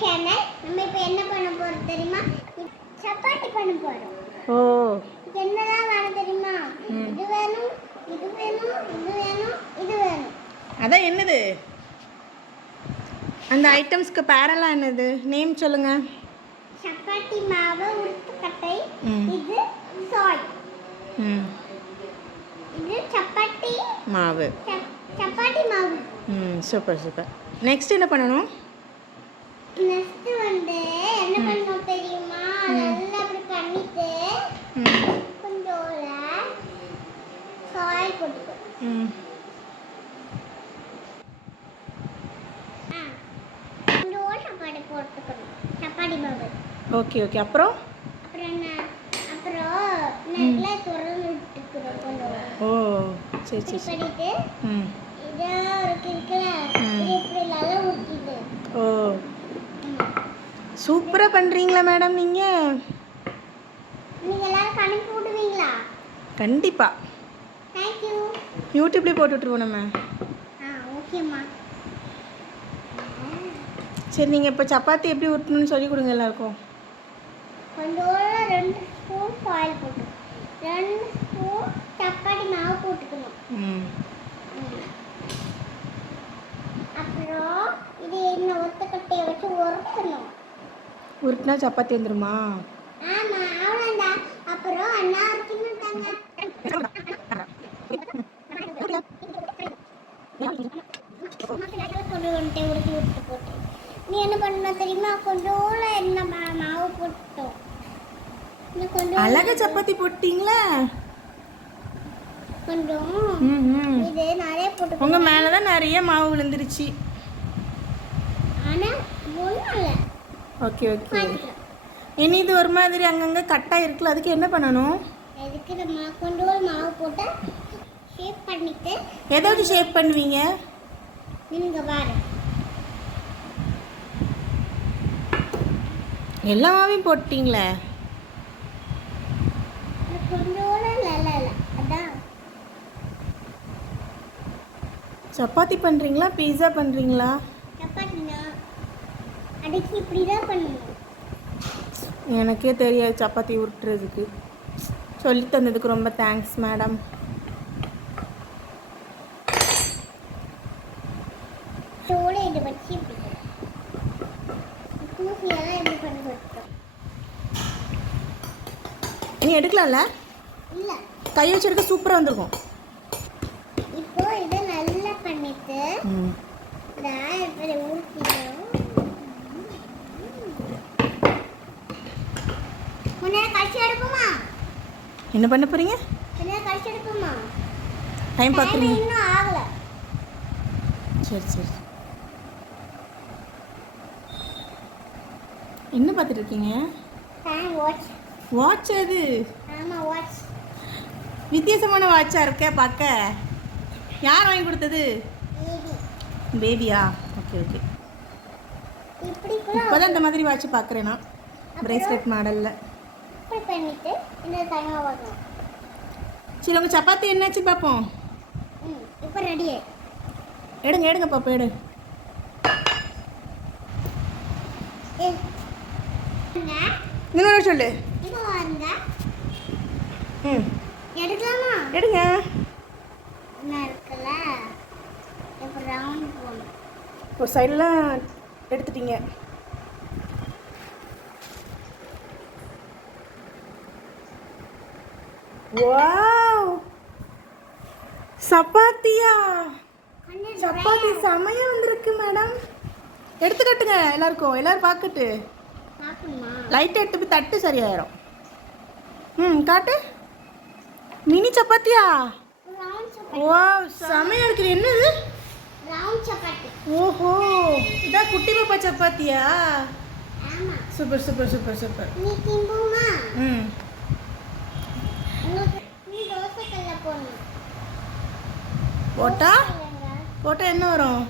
Channel. நம்ம இப்போ என்ன பண்ண போறோம் தெரியுமா? சப்பாத்தி பண்ண போறோம். ஓ, என்னலாம் வேணும் தெரியுமா? இது வேணும், இது வேணும், இது வேணும், இது வேணும். அதான் என்னது அந்த ஐட்டம்ஸ்க்கு பேரெல்லாம் என்னது? நேம் சொல்லுங்க. சப்பாத்தி மாவு, உளுத்தக்கட்டை, இது சாய். இது சப்பாத்தி மாவு. சப்பாத்தி மாவு. Super super. நெக்ஸ்ட் என்ன பண்ணணும்? நெக்ஸ்ட் வந்து என்ன பண்ணணும் தெரியுமா? நல்லா அப்படி பண்ணிட்டு கொஞ்சம் சாய் போட்டுக்கோ. கொஞ்சம் சப்பாத்தி போட்டுக்கணும். சப்பாத்தி மாவு. Okay okay. அப்புறம் என்ன? அப்புறம் நல்லா துறந்து விட்டுக்கணும் கொஞ்சம். ஓ சரி சரி சரி. பண்ணிட்டு இதா இருக்குல்ல, இது இப்படி நல்லா ஊத்திடு. ஓ, சூப்பராக பண்ணுறீங்களா மேடம் நீங்கள்? நீங்க எல்லாரும் கணக்கு போடுவீங்களா? கண்டிப்பாக. Thank you. யூடியூப்லேயே போட்டுட்ருவோம் நம்ம. ஓகேம்மா. சரி, நீங்கள் இப்போ சப்பாத்தி எப்படி உருட்டணும்னு சொல்லி கொடுங்க எல்லாருக்கும். கொஞ்சம் 2 ஸ்பூன் ஆயில் போட்டு 2 ஸ்பூன் சப்பாத்தி மாவு போட்டுக்கணும். அப்புறம் இது என்ன ஒத்தக்கட்டையை வச்சு உருட்டணும். உருட்டினா சப்பாத்தி வந்துடுமா? ஆமா, அவ்வளோதான். அப்புறம் அண்ணா இருக்கணும்ட்டாங்க. உருட்டி விட்டு போட்டு நீ என்ன பண்ண தெரியுமா? கொஞ்சோல என்ன மாவு போட்டோம். அழகா சப்பாத்தி போட்டீங்களா? கொஞ்சம் இது நிறைய போட்டு. உங்க மேலதான் நிறைய மாவு விழுந்துருச்சு. ஆனா ஒண்ணும் இல்ல. Okay okay. இனி இது ஒரு மாதிரி அங்கங்க கட்டா இருக்குல்ல, அதுக்கு என்ன பண்ணணும்? அதுக்கு நம்ம கொஞ்சோல மாவு போட்டு ஷேப் பண்ணிட்டு. ஏதாவது ஷேப் பண்ணுவீங்க? நீங்க பாரு. எல்லா மாவையும் போட்டீங்களே. கொஞ்சோல இல்ல அதான். சப்பாத்தி பண்ணுறீங்களா பீஸா பண்ணுறீங்களா? சப்பாத்தினா அடிச்சு இப்படி தான் பண்ணணும். எனக்கே தெரியாது சப்பாத்தி உருட்டுறதுக்கு. சொல்லி தந்ததுக்கு ரொம்ப தேங்க்ஸ் மேடம். சோளை இதை வச்சு இப்படி தூசியெல்லாம் எப்படி பண்ணி கொடுத்தோம். நீ எடுக்கலாம்ல? இல்லை, கை வச்சு எடுக்க சூப்பராக வந்திருக்கும். இப்போ இதை நல்லா பண்ணிட்டு இப்படி ஊற்றிடும். முன்னாடி கழிச்சு எடுப்போமா? என்ன பண்ண போறீங்க? முன்னாடி கழிச்சு எடுப்போமா? டைம் பார்க்குறீங்க? இன்னும் ஆகலை. சரி சரி. என்ன பார்த்துட்டு இருக்கீங்க? Time watch. வாட்ச் அது? ஆமாம், வாட்ச். வித்தியாசமான வாட்சாக இருக்க பார்க்க. யார் வாங்கி கொடுத்தது? பேபியா? Okay okay. இப்போதான் இந்த மாதிரி வாட்ச் பார்க்குறேன் நான், பிரேஸ்லெட் மாடலில். இப்படி பண்ணிட்டு இந்த தனியாக வரணும். சரி, உங்கள் சப்பாத்தி என்னாச்சு பார்ப்போம். இப்போ ரெடி. எடுங்க எடுங்க பாப்பா, எடு. இன்னொரு சொல்லு. எடுக்கலாமா? எடுங்க. என்ன இருக்குல்ல, இப்போ ரவுண்ட் போகணும். ஒரு சைடெலாம் எடுத்துட்டீங்க. வாவ், சப்பாத்தியா? சப்பாத்தி செமையா வந்திருக்கு மேடம். எடுத்து கட்டுங்க எல்லாருக்கும், எல்லாரும் பார்க்கட்டு. லைட்டாக எடுத்து போய் தட்டு சரியாயிரும். காட்டு. மினி சப்பாத்தியா? வா, செமையா இருக்குது. என்னது? ஓஹோ, இதான் குட்டி பாப்பா சப்பாத்தியா? Super super super super. போட்டா போட்டா என்ன வரும்?